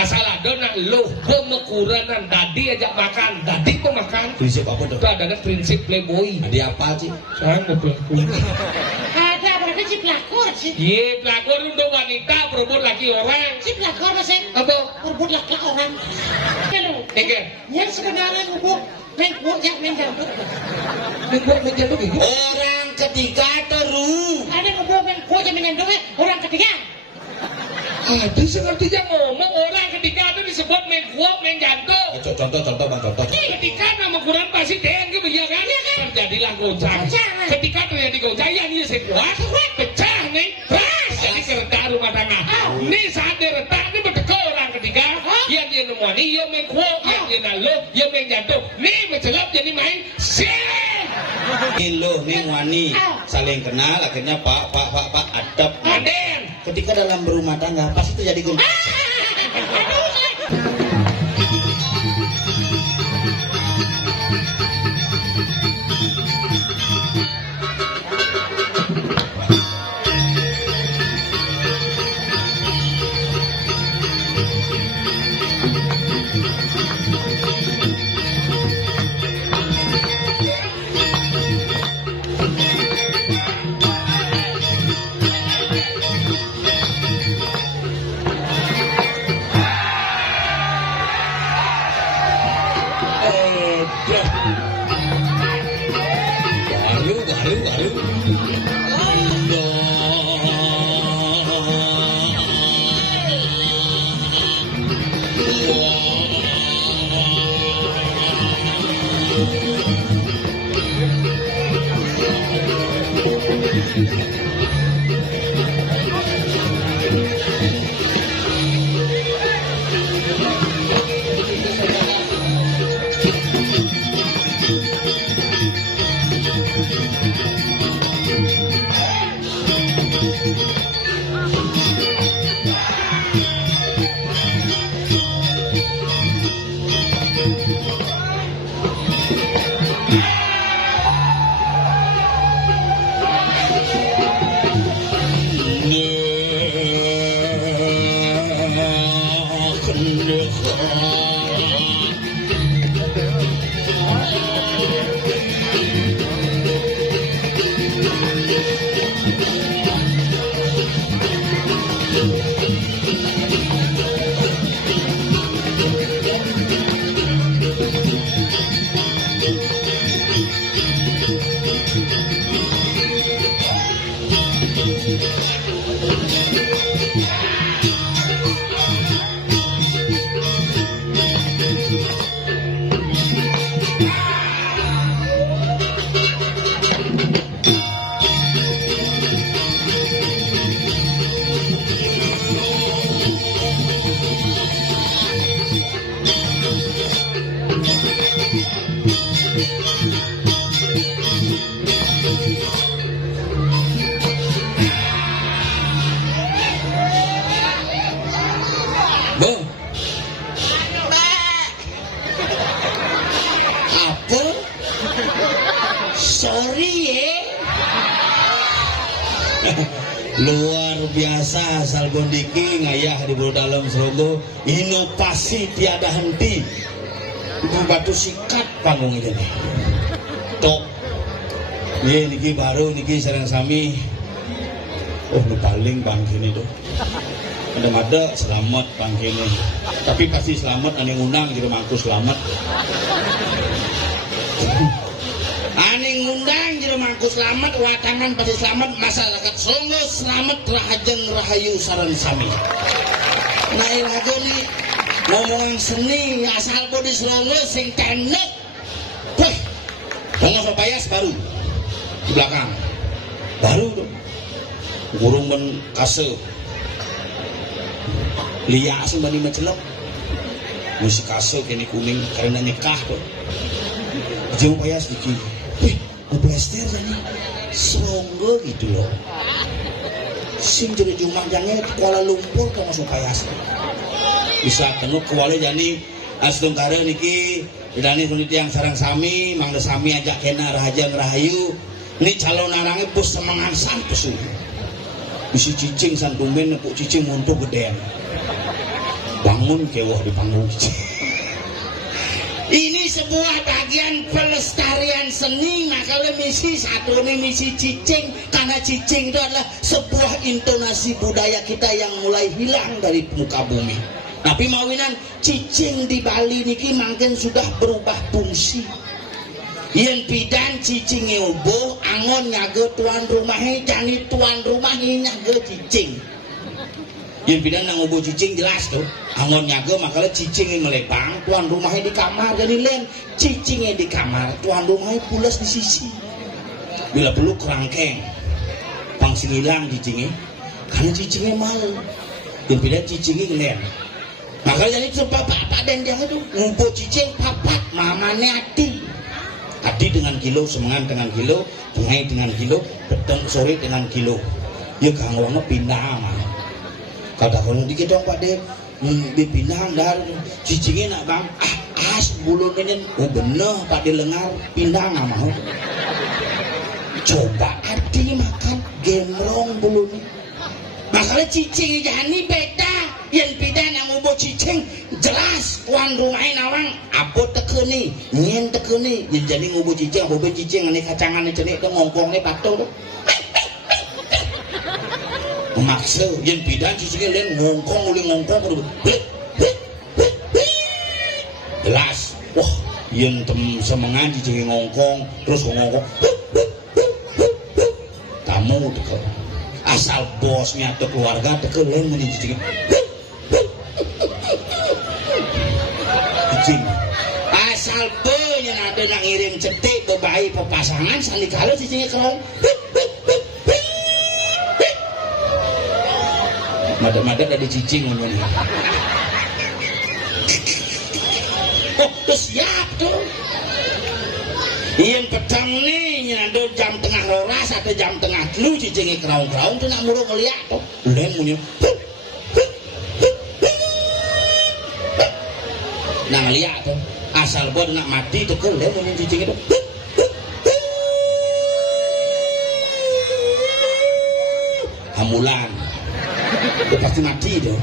asal ada nak loh pemekuranan dadi ajak makan dadi pemakan Prinsip apa tuh? itu ada prinsip playboy. Ada apa sih? Saya mau pelakor. Ada berarti si pelakor sih. Iya pelakor untuk wanita berebut laki orang. Si pelakor masih Apa? berebut laki orang. Hello. Ege. Yang sebenarnya ngubuk main kuat main gambut. Membuat menjadi gitu. Orang ketiga teru. Ada ngubuk main kuat main gambut orang ketiga. Itu sepertinya ngomong orang ketika itu disebut main kuat main jantung. Contoh bang contoh. Ketika nama Quran pasti dengan kebijakan kan terjadilah goncang. Ketika terjadi goncang yang ini sekuat pecah nih ras jadi keretak rumah tangga. Ini saat diretak ini berteka orang ketiga yang dia nemani yang main kuat yang dia nalo yang main jantung. Nih mencelap jadi main sih. Ini lo nih wani saling kenal akhirnya pak adab. Aden. Ketika dalam berumah tangga pasti terjadi gonjang. Luar biasa asal gondiki ngayah di bulu dalam Serogo, inovasi tiada henti. Batu sikat panggung ini nih. Tok. Ye niki baru niki sareng sami. Oh nu paling bang kini tuh. Ada selamat bang kini. Tapi pasti selamat ane ngundang jadi mangku selamat. Ane ngundang jadi mangku selamat, watangan pasti selamat, masyarakat Songo selamat rahajeng rahayu sareng sami. Nah lagu nih ngomong seni asal bodi Songo sing tenek. Wih, ngomong Sopayas baru di belakang, baru tuh. Burung men kase, liak sembani mencelok, musik kase kini kuning karena nikah tuh. Jauh Payas dikit. Wih, ngeblester tadi Songo gitu loh. Sing jadi rumah jangan Kuala Lumpur ke masuk Payas. Bisa tengok kuala jani asdong kare niki idani sunit yang sarang sami mangga sami ajak kena rahajang rahayu. Ini calon narangnya bos semangat santus. Bisi cicing santumben nepuk cicing untuk gedean. bangun kewah di panggung. Ini sebuah bagian pelestarian seni. Maka misi satu ini misi cicing, karena cicing itu adalah sebuah intonasi budaya kita yang mulai hilang dari muka bumi. Tapi mawinan cicing di Bali niki mungkin sudah berubah fungsi. Yen pidan cicing ubo angon nyage tuan rumahnya, jani tuan rumahnya nyage cicing. Yen pidan nang ubo cicing jelas tuh. Angon nyage makanya cicingnya melepang, tuan rumahnya di kamar, jadi len cicingnya di kamar, tuan rumahnya pulas di sisi. Bila perlu kerangkeng, pangsi hilang cicingnya, karena cicingnya malu. Yen pidan cicingnya len. Makanya jadi bapak dan jangan tuh ngumpul cicing papat mamane ati. Ati dengan kilo, semangat dengan kilo, tengah dengan kilo, petang sore dengan kilo. Ya kangwana pindah mah. Kata kono dikit dong Pak De, dipindah dar cicingnya nak bang. As bulunnya oh bener Pak De lengar pindah nggak mau. Coba ati makan gemrong bulunnya. Masalah cicing jani beda. Yang beda yang ubo cicing jelas tuan rumahnya nawang abot tekeni nyen tekeni jadi ngubu cicing bobe cicing ini kacangan ini cenik itu ngongkong ini patuh tuh memaksa yang beda cicingnya lain ngongkong uli ngongkong jelas wah yang semengan cicingnya ngongkong terus ngongkong tamu teke asal bosnya atau keluarga teke lain meni cicingnya asal banyak ada yang ngirim cetik bebayi pepasangan sandi kalau cicingnya kerong madat-madat ada cicing namanya. Oh udah siap tuh yang petang nih ada jam tengah roras atau jam tengah lu cicingnya kerong-kerong tuh nak murung ngeliat tuh lem punya nah ngeliat tuh asal buat nak mati tuh kan dia punya cicing itu hamulan itu pasti mati tuh.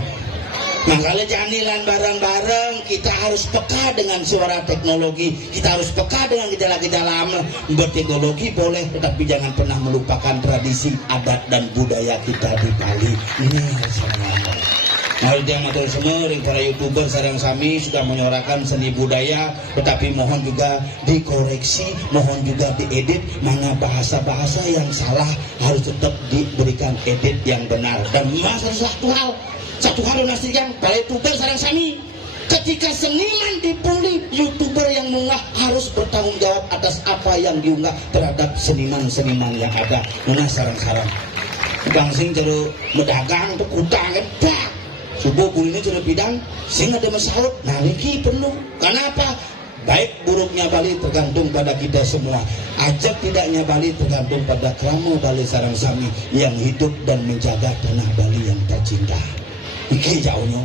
Makanya janilan bareng-bareng kita harus peka dengan suara teknologi, kita harus peka dengan gejala-gejala berteknologi boleh, tetapi jangan pernah melupakan tradisi adat dan budaya kita di Bali. Ini harus sama. Nah, dia matur semering para YouTuber sareng sami sudah menyuarakan seni budaya, tetapi mohon juga dikoreksi, mohon juga diedit, mana bahasa-bahasa yang salah harus tetap diberikan edit yang benar. Dan satu hal memastikan para YouTuber sareng sami, ketika seniman dibully, YouTuber yang mengunggah harus bertanggung jawab atas apa yang diunggah terhadap seniman-seniman yang ada. Mana sarang-sarang bang sing jero medagang tuh kutang kan bak subuh bulinya sudah bidang sing ada masalah. Nah niki perlu. Kenapa? Baik buruknya Bali tergantung pada kita semua. Ajak tidaknya Bali tergantung pada krama Bali sarang sami yang hidup dan menjaga tanah Bali yang tercinta. Iki jauhnya.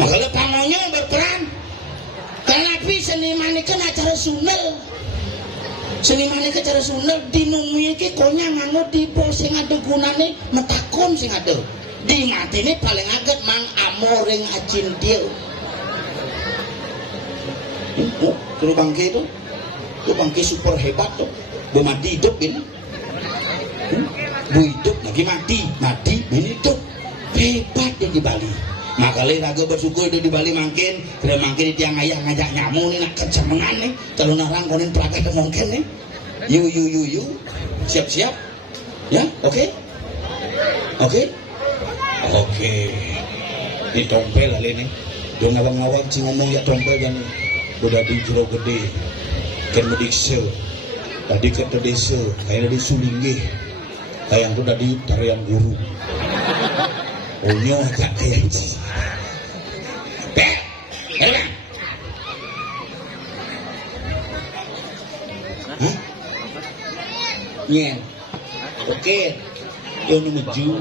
Makanya pamonya berperan. Kenapa seniman ini kan acara sunel. Seniman ini acara sunel dinumui iki konya nganggo tipe sing ada gunane metakon sing ada. Di mati ini paling agak mang amoring acin dia. Terus bangke itu bangke super hebat tuh. Mati hidup ini. Bu hidup lagi mati ini hidup. Hebat dia di Bali. Makanya raga bersyukur itu di Bali makin tidak makin tiang ayah ngajak nyamu nih nak kecemengan nih. Kalau narang konin peragat mungkin nih. You siap-siap. Ya, oke. Oke, ini tompel kali ini. Dia ngawang-ngawang sih ngomong ya tompel kan udah di jero gede, kan medikse, tadi ke desa, kayak di Sulingge, kayak itu tadi tarian guru. Onyo agak kayak sih. Hah? Nyen, oke, yo menuju.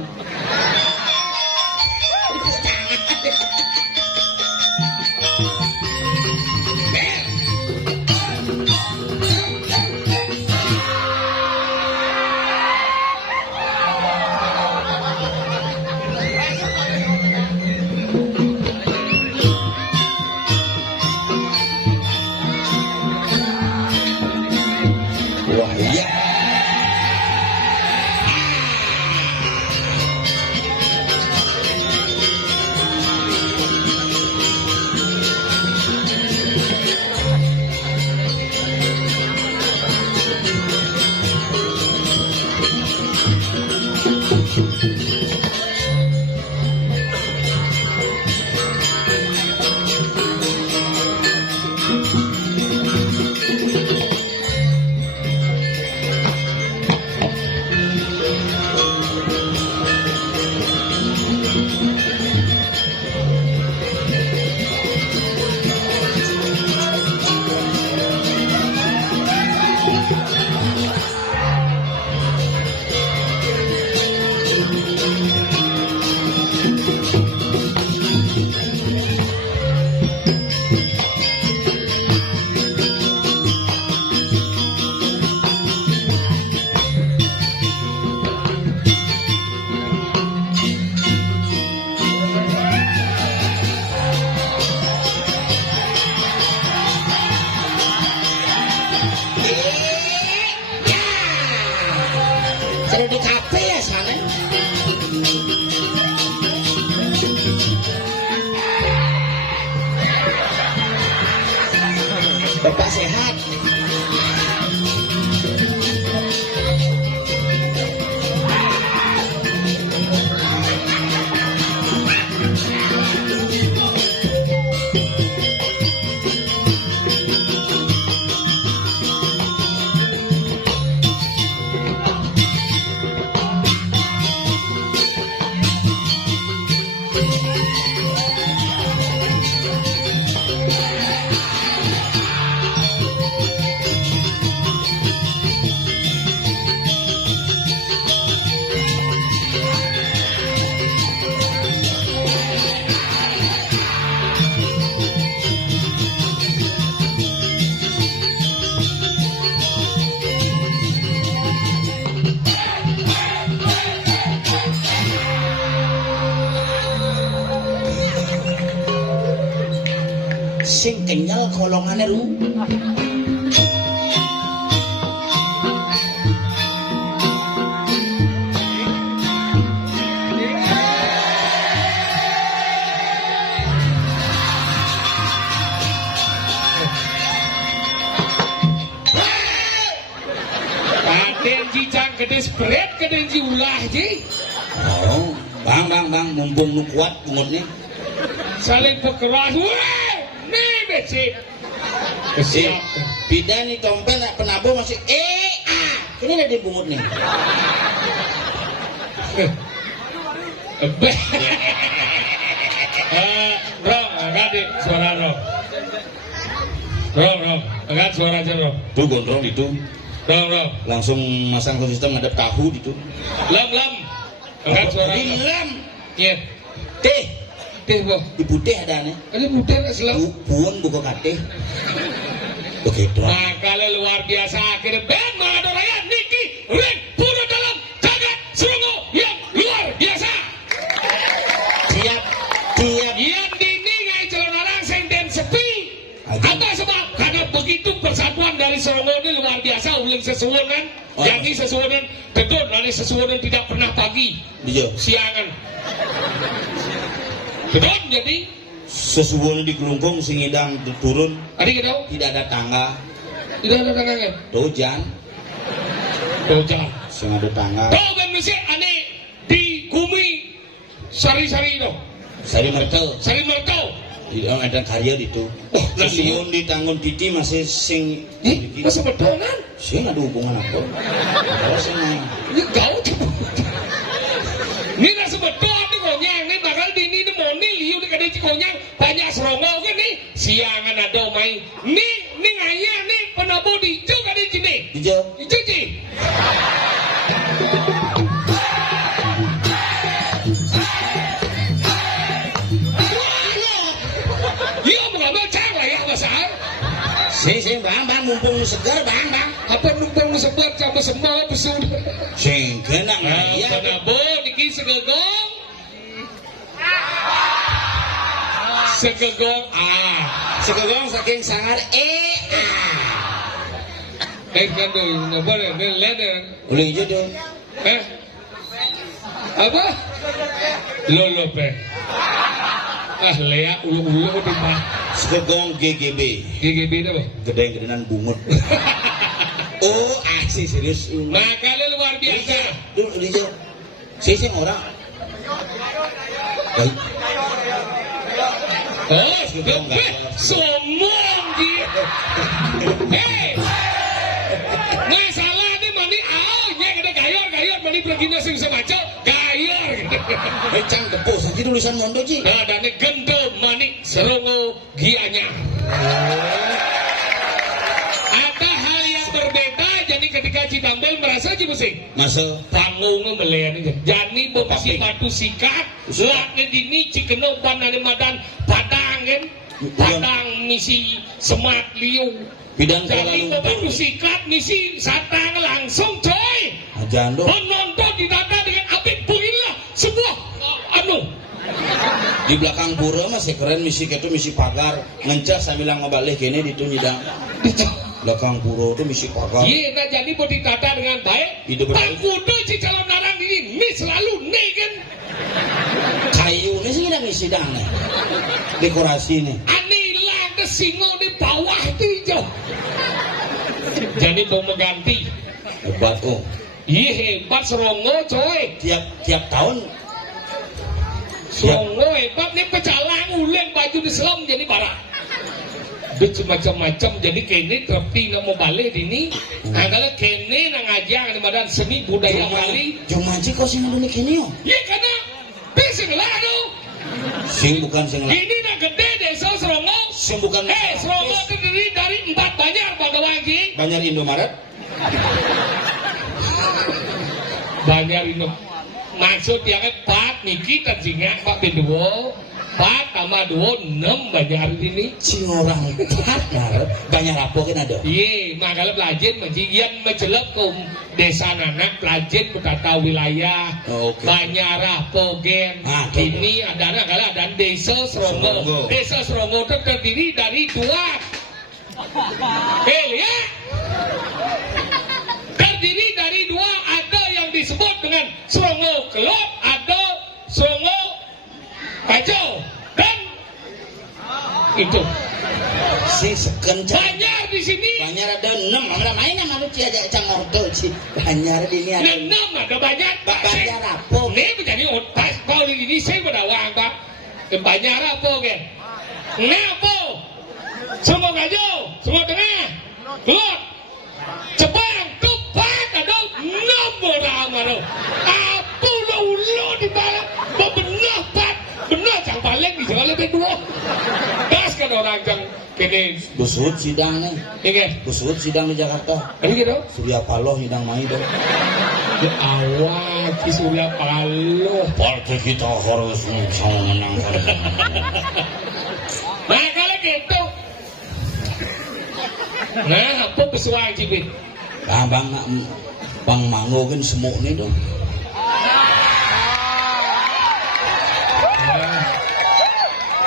Sudah di kafe ya sana. Bapak sehat. Sing kenyal kolongannya ru. Paten jijang gede spread gede ji ulah ji. Oh, bang, mumpung nu kuat pungutnya. Saling berkeras. Wah, nih becik. Siap. Bidan nih tompel penabo masih ini udah dibungut nih. Rong, angkat deh suara Rong. Rong, angkat suara aja Rong. Tuh gondrong itu. Rong. Langsung masang konsisten ngadep tahu gitu. Lam. Angkat suara. Lam. Iya. Teh boh. Ibu teh ada nih. Ada muda nggak selalu? Puan buka kate. Begitu. Makanya luar biasa akhirnya band Manado Raya Niki Ring Puro dalam jagat serungu yang luar biasa. Tiap. Yang dini ngai calon orang senten sepi. Apa sebab? Karena begitu persatuan dari serungu ini luar biasa. Ulang sesuatu kan? Yang ini sesuatu tegun, nanti sesuatu tidak pernah pagi. Iya. Siangan. Betul jadi sesuatu di kelungkung singidang turun. Adik tahu? Tidak ada tangga. Tidak ada tangannya. Dojan. Sing ada tangga. Tahu kan mesti ane di Gumi sari-sari itu. Sari merkel. Ada karya itu. Oh, sesuatu di tanggung titi masih sing. Masa betul kan? Sing ada hubungan apa? Kalau sing Ini gaul. Ini rasa betul nih konyang nih bakal dini ini moni liu nih kadang konyang banyak serongol kan nih siangan ada main nih ngayah nih penabo di hijau kadang sini hijau ci iya mengambil cewek ya besar sing bang mumpung segar bang apa numpang sebat sama semua besar sing kena ngayah penabo niki segegong segegong saking sangar kan tuh apa nih leder boleh hijau dong apa lolo pe lea ulu di mah segegong GGB GGB itu apa gedean bungut oh asli serius makanya luar biasa dulu hijau sing orang oh sombong gitu nggak salah nih mani nyek ada gayor mani begini sing semaco gayor cang tepuk saja tulisan mondo ji nah dan gendo mani serungu gianya ada hal yang berbeda jadi ketika Citambel merasa aja musik masuk panggungnya melayani jadi bapak si patu sikat laknya dini cikeno banane madan padang kan padang misi semat liu bidang jadi bapak sikat misi satang langsung coy jando menonton di data dengan apik beginilah sebuah di belakang pura masih keren misi itu misi pagar ngencah sambil ngobalik ini di tuh nyidang Lekang puro itu misi pakar. Iya, nah jadi mau ditata dengan baik. Hidup Pak baik. kudu si calon narang ini selalu nih kan. Kayu ini sih nggak misi dang nih. Dekorasi nih. Anilah ke singo di bawah itu hijau. Jadi mau mengganti. Hebat oh. Iya hebat Serongo coy. Tiap tahun. Serongo hebat nih pecalang uleng baju di selam jadi barang. Itu macam-macam jadi kene trepi nak mau balik ini. Kalau kene nang ngajang di badan seni budaya Bali. Cuma aja kau sing ngeluni kini yo. Iya karena sing lah tu. Sing bukan sing lah. Ini nak gede desa Serongo. Sing bukan. Serongo terdiri dari 4 banjar Bagawangi. Banyak Indomaret. Banjar Indo. Maksud yang 4 niki terjingan Pak Benduo. 4 tambah 2 6 banjar ini. Sing orang banyak apa kan ada. Iya, makanya pelajar menjian menjelep ke desa nanak pelajar bertata wilayah. Oh, okay. Banyak rapogen. Ini ada desa Serongo. Desa Serongo itu terdiri dari 2. Lihat. Terdiri dari 2, ada yang disebut dengan Serongo Kelop, ada Serongo Pajo dan itu Si sekencang. banyak di sini. Banyak ada 6. Mana main sama lu aja cangordo sih. Banyak di ini ada. 6 ada banyak. Banyak apa? Ini menjadi otak kau di sini saya berdawang pak. Banyak apa kan? Ngapo? Semua Gajo, semua Tengah, Kelot, Cepang, Tupak, ada 6 orang mana? Apa lo di bawah? Benar pak. Benar yang paling di jalan lebih 2. Das kan orang yang kini Busut sidang nih. ingat. Busut sidang di Jakarta. Ini gitu. Surya Paloh sidang main dong. Ya awal di Surya Paloh. Partai kita harus sama menang. Nah kalau gitu. Nah apa pesuai cibit? Bang Mango kan semuk nih dong.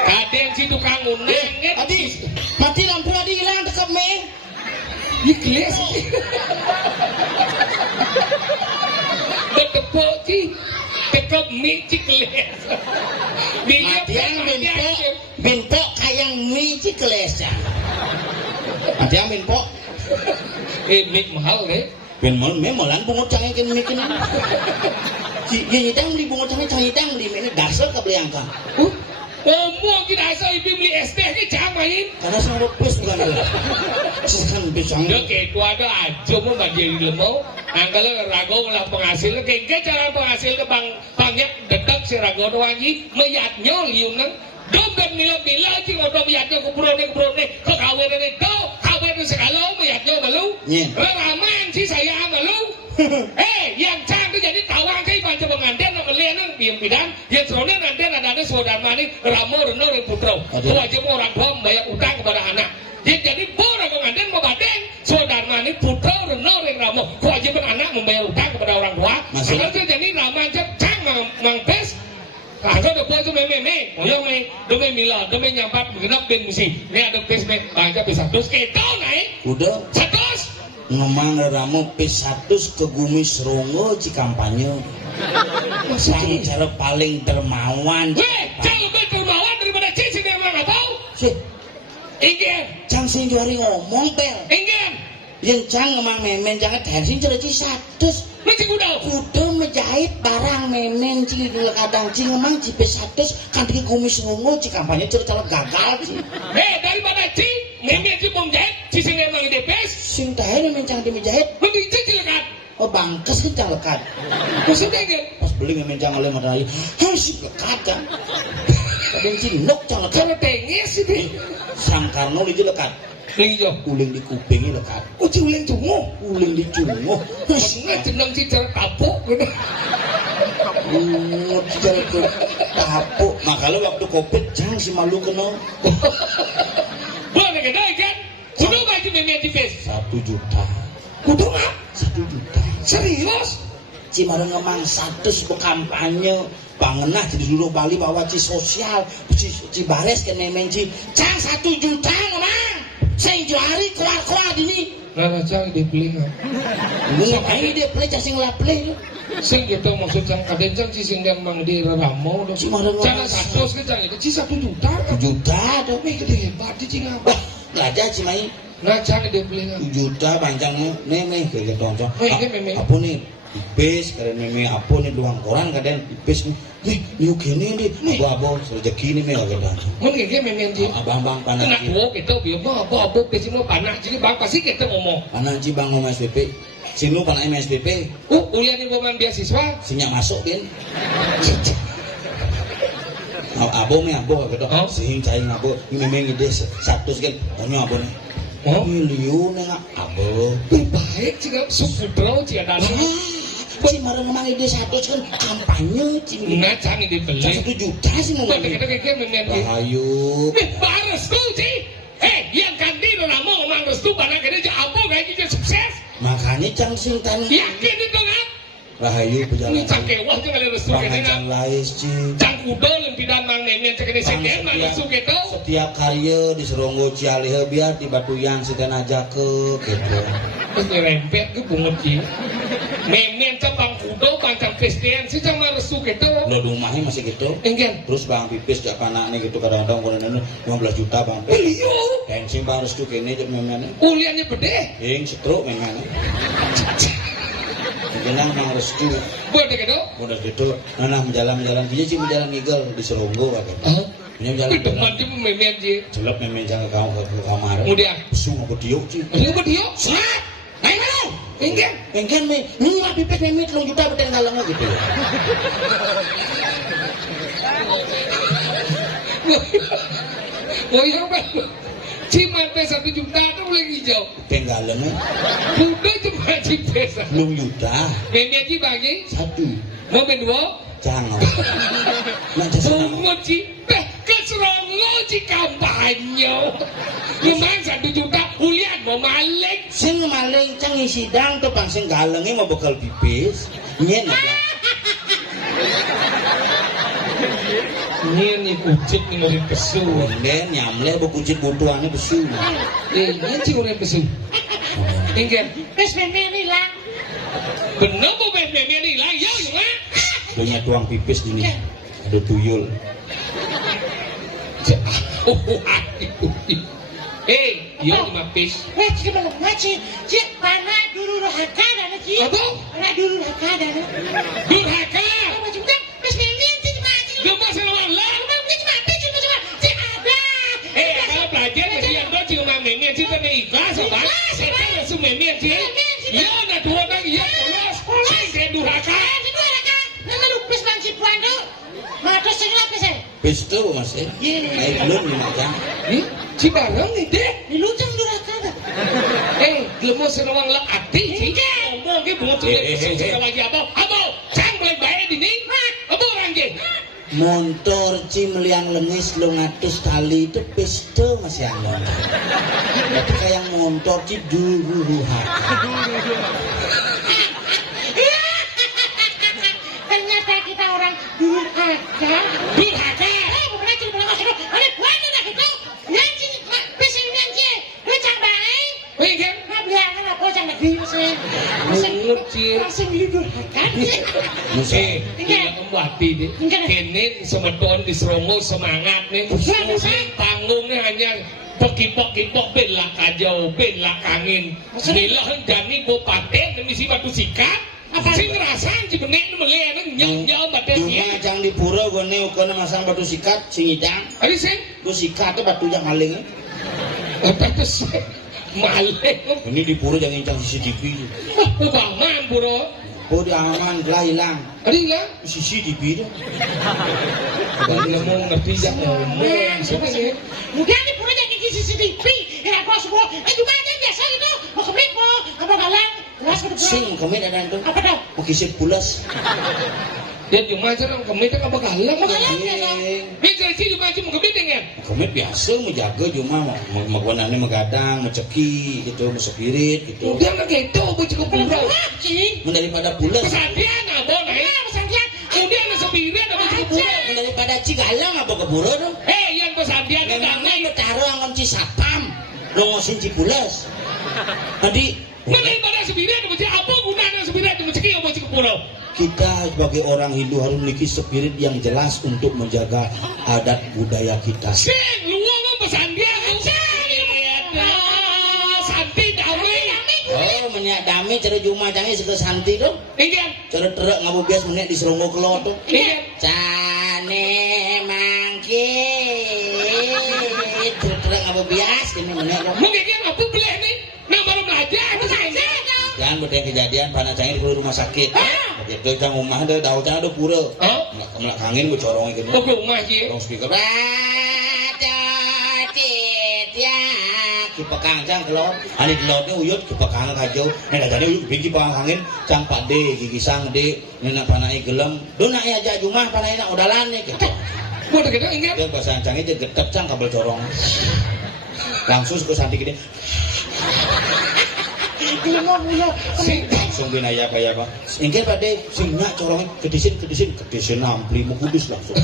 Kadang si tukang uneng kan. Adi, mati lampu adi hilang tekap me. Ikhlas. Betepok sih. Tekap mie cikles. Matiang binpok kayang mie cikles ya. Matiang binpok. Mie mahal deh. Binmol memolan bungut canggih kan mie kini. Nyidang beli bungut canggih nyidang beli ini dasar ke beli angka. Ngomong kita asal ibu beli ST ini jangan main. Karena sama plus bukan ada. Sekarang pisang. Dia kayak itu ada aja mau bagi lemau. Angkala rago lah penghasil. Kayak cara penghasil ke banyak detak si rago doang ini meyatnya liunan. Dompet mila-mila sih ngotot meyatnya kebrone kekawin ini do kawin sekalau meyatnya malu. Raman sih saya malu. Yang cantik jadi tawang sih macam pengantin nama lian biang bidang. Yang seronok nanti ada saudara mani Ramo Reno Putro. Wajib orang tua membayar utang kepada anak. Jadi orang pengantin mau badeng saudara mani Putro Reno Ramo. Kewajiban anak membayar utang kepada orang tua. Kalau jadi Rama cang mangpes. Kalau ada bos meme, oyong me, demi mila, demi nyampat genap ben musi. Ini ada pes me, banyak pes 100 keto naik. Udah. 100. Ngomong Ramo P100 ke Gumi Serongo ci kampanye. Sang cara paling dermawan. Jauh lebih dermawan daripada cincin yang mana tahu? Ingin. Cang sing juari ngomong pel. Ingin. Yang cang ngomong memen jangan dari cara ci 100. Macam udah menjahit barang memen ci kadang ci ngomong ci P100 kan di Gumi Serongo ci kampanye cara gagal ci. Daripada ci memen ci menjahit cincin yang mana depes. Sing tahe memen cang di menjahit. Lebih cincin lekat. Oh bangkes kan cang lekat. Maksudnya ingin. Pas beli memen cang oleh matahari. Harus lekat kan. Kadang ci nok cang lekat. Kalau tengis sih. Sang Karno di lekat. Iya. Uling di kupingi lekat. Uci uling cungo. Uling di cungo. Maksudnya jenang si cara kapuk gitu. Cara ke kapuk. Makanya waktu Covid jangan si malu kena. Boleh gede kan? Kudu baju memen tipis. 1 juta. Kudu nggak? 1 juta. Serius? Cimarang ngemang 100 kampanye bangenah jadi seluruh Bali bawa ci sosial ci bares ke nemen ci cang 1 juta ngemang Saya juari keluar dini. Nah, cang dibeli kan. Ngapain dia play cang sing play. Sing gitu maksud cang kaden cang sing dan mang di ramo dong. Cuma ada Cang 100 ke cang itu 1 juta. 1 juta dong. Gede hebat di cing apa? Belajar cimai. Nah, cang dibeli kan. 1 juta panjangnya neme kayak tonton. Meme. Apa nih? Ipes karen meme apa nih luang koran kadang ipes nih niu kene nih abo rezeki nih meh kadang. Mun ge memen ji. Abang panah. Kena gua gitu bieu mah apa pesino panah jadi bang pasti kita ngomong. Panah ci bang ngomong SPP. Sinu panah MSPP. Ulian ibu man beasiswa. Sinyak masuk bin. Abo gitu. Sing cai ngabo meme ngide 100 kan. Onyo abo nih. Oh, miliun enggak abo. Baik juga supudro ci ada. Si marang mang ide 100 kan kampanye ci. Nah, cang dibeli. 1 juta sih mau. Kita memen ji. Ayo. Bares tuh ci. Yang kantin orang mau ngomong restu panah gede aja apa kayak gitu sukses. Makanya cang sing tanah. Yakin itu kan? Rahayu Ini perjalanan. cang kewah juga ada restu Pangan gede cang lais ci. Cang kuda lempidan mang memen cek ini segen mang restu gitu. Setiap karya di Seronggo Cialihe biar di Batuyan segan aja ke gitu. Terus nyerempet ke bungut ci. Memen cabang kuda pancang Kristen sih cang mang restu gitu. Lo rumahnya masih gitu. Enggak. Terus bang pipis jak anaknya gitu kadang-kadang kono 15 juta bang. Beliau. Bensin bang restu kene cek memene. Uliannya gede. Yang setruk memene. Jenang mang restu. Boleh gitu. Udah gitu. Nah menjalan-jalan dia sih menjalan ngigel di Seronggo gitu. Punya Teman jalan-jalan. dia memen ji. Jelek memang jangan kau ke kamar. Kemudian. Besung apa diuk sih. Ini dia. Serat. Ayo mana? Enggak. Engken me, nunggu pipet meme 3 juta beten galangnya gitu. Oh iya kan. Cimante 1 juta tuh boleh hijau. Beten galangnya Udah cuma cipesa. 10 juta. Memen ji bagi. 1. Momen dua. Jangan. Nanti senang. Bungut ji. Keserongo ji kampanye. Lumayan 1 juta. Ulian mau malik. Sing maling cang sidang tuh bang sing galangnya mau bekal pipis. Nyen aja. Ini kucing nih ngomongin pesu. Kemudian nyamle berkucit butuhannya besu. Ini sih ngomongin pesu. Enggak. Wes memen hilang. Bener mau memen hilang. Ya, ya. Punya tuang pipis ini. Ada tuyul. Iya 5 pis. Wes kita ngaji. Cik panah dulu haka dan cik. Apa? Panah dulu haka dan. Durhaka. Apa cuma wes memen cik mati. Gempa selawan lah. Kalau belajar mesti yang do cuma memen cik tadi ikhlas apa? Saya langsung memen cik. Ya udah 2 orang ya polos. Saya durhaka. Nama lupis banci puan tu. Mata sengat ke saya. Pis tuh mas ya. Naik belum nih macam. Cibareng ide. Di lujang durhaka dah. Gelemo senawang lah ati cik. Ngomong ke bungut cik lagi apa? Apa? Cang boleh bayar di ni? Apa orang ke? Montor cimliang lengis 500 tali itu pis tuh masih ada. Tapi kayak montor ci dulu Ternyata kita orang durhaka. Durhaka. Bukan cuma bilang masuk. Ada buahnya dah kita. Yang cik pesing yang cik. Lucang baik. Enggak. Nah bilangan apa jangan lagi sih. Bungut cik. Langsung di durhaka. Iya kembali deh. Kene semedon di Seronggo semangat nih. Musik panggungnya hanya pekipok-kipok belak kajau, belak angin. Bismillah jani bopaten misi batu sikat. Sing ngerasan cibenek melihat nyang-nyang batasnya. Cuma jang di pura gue nih ukana masang batu sikat sing idang. Ari sing Gue sikat tuh batunya maling. batas maling. Ini di pura jangan incang CCTV. Ubaman bro. Oh di aman gelah hilang. Ari lah. CCTV tuh. Kalau mau ngerti ya ngomong sebenarnya. Kemudian di pura jangan di CCTV. Ya aku semua. Cuma aja biasa itu. Mau keblik mau. Apa galang. Kelas ke depan. Sing komit ada itu. Apa dah? Mau kisip pulas. Dan cuma jarang kemit apa galang. Galang biasa. Bisa sih cuma kemit dengan. Komit biasa mau jaga cuma mau guananya megadang, menceki gitu, mau spirit gitu. Udah nggak gitu, gue cukup pura. Cing. Daripada pulas. Pesantren abon Pesantren. Kemudian ada sepirit apa cukup pura. Daripada cigalang apa keburu dong. Yang pesantren itu Memangnya lu taruh angkon cisapam. nongosin Cipules. Tadi Mana ibadah spirit macam apa gunanya spirit macam kau macam pulau. kita sebagai orang Hindu harus memiliki spirit yang jelas untuk menjaga adat budaya kita. Sing luang apa sandia tu? Santi dami. Oh, menyak dami cara Juma canggih suka santi tu. Ingin. Cara terak ngabu bias menyak di Serongo Kelo tu. Ingin. Cane mangki. Cara terak ngabu bias ini menyak tu. Mungkin kan apa boleh ni? Nak baru belajar tu saja. Jangan berdaya kejadian panas canggih di rumah sakit. Begitu cang rumah ada daun cang ada pura. Melak angin bocorong gitu. Oh, rumah je. Tong speaker. Raja Citya. Kipekang cang kelot. Ani di lautnya uyut kipekang kajau. Nek jadi uyut bingki pekang angin cang Pak D gigisang D nenak panai gelem. Dona ya aja jumah panai nak udalan nih gitu. Mau dekat ingat. Dia bahasa cangnya je getep cang kabel corong. Langsung ke santi gini. Langsung binaya kayak apa? Ingin Pak D singnya corongnya kedisin ampli mau kudus langsung.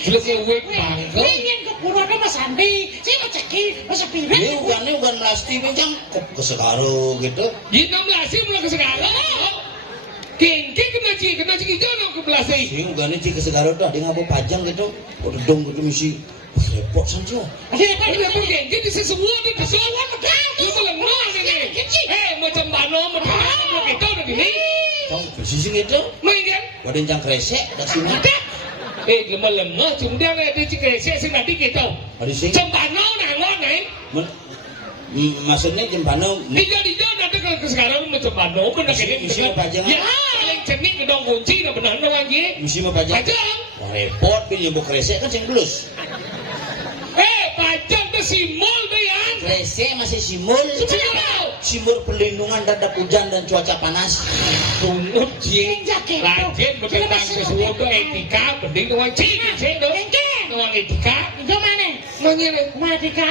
Sudah kewek bangga. Ingin ke pura ke Mas Andi. Saya mau ceki Mas Spirit. Ini bukan melasti mencang ke Sekaro gitu. Ini 16 sih mulai ke sekarang. Kengke kena cik hijau nak ke belasai. Sing bukan ini ke Sekaro tuh ada ngapa pajang gitu. Udah dong gitu misi. Repot saja. Ada pun kengke di semua tu kesowan betul. Lu melengah ni. Macam bano kita udah gini. Tong sisi gitu. Mainkan. Wadah cang kresek dah sini. Lemah cuma dia ada cik kresek sih nanti kita. Ada sing. Macam bano nangon ni. Maksudnya jembano. Hijau nanti kalau ke sekarang macam bano benar kini. Misi mau pajang. Ya, paling cernik kedong kunci dah benar doang je. Misi mau pajang. Pajang. Repot pilih nyebut kresek kan sing blus. Pajang tu simbol tu yang. Kresek masih simbol. Simbol. Simbol perlindungan terhadap hujan dan cuaca panas. Tunut je. Rajin bertentang sesuatu etika penting doang cik. Cik doang etika. Itu mana? Mana ni? Mana etika?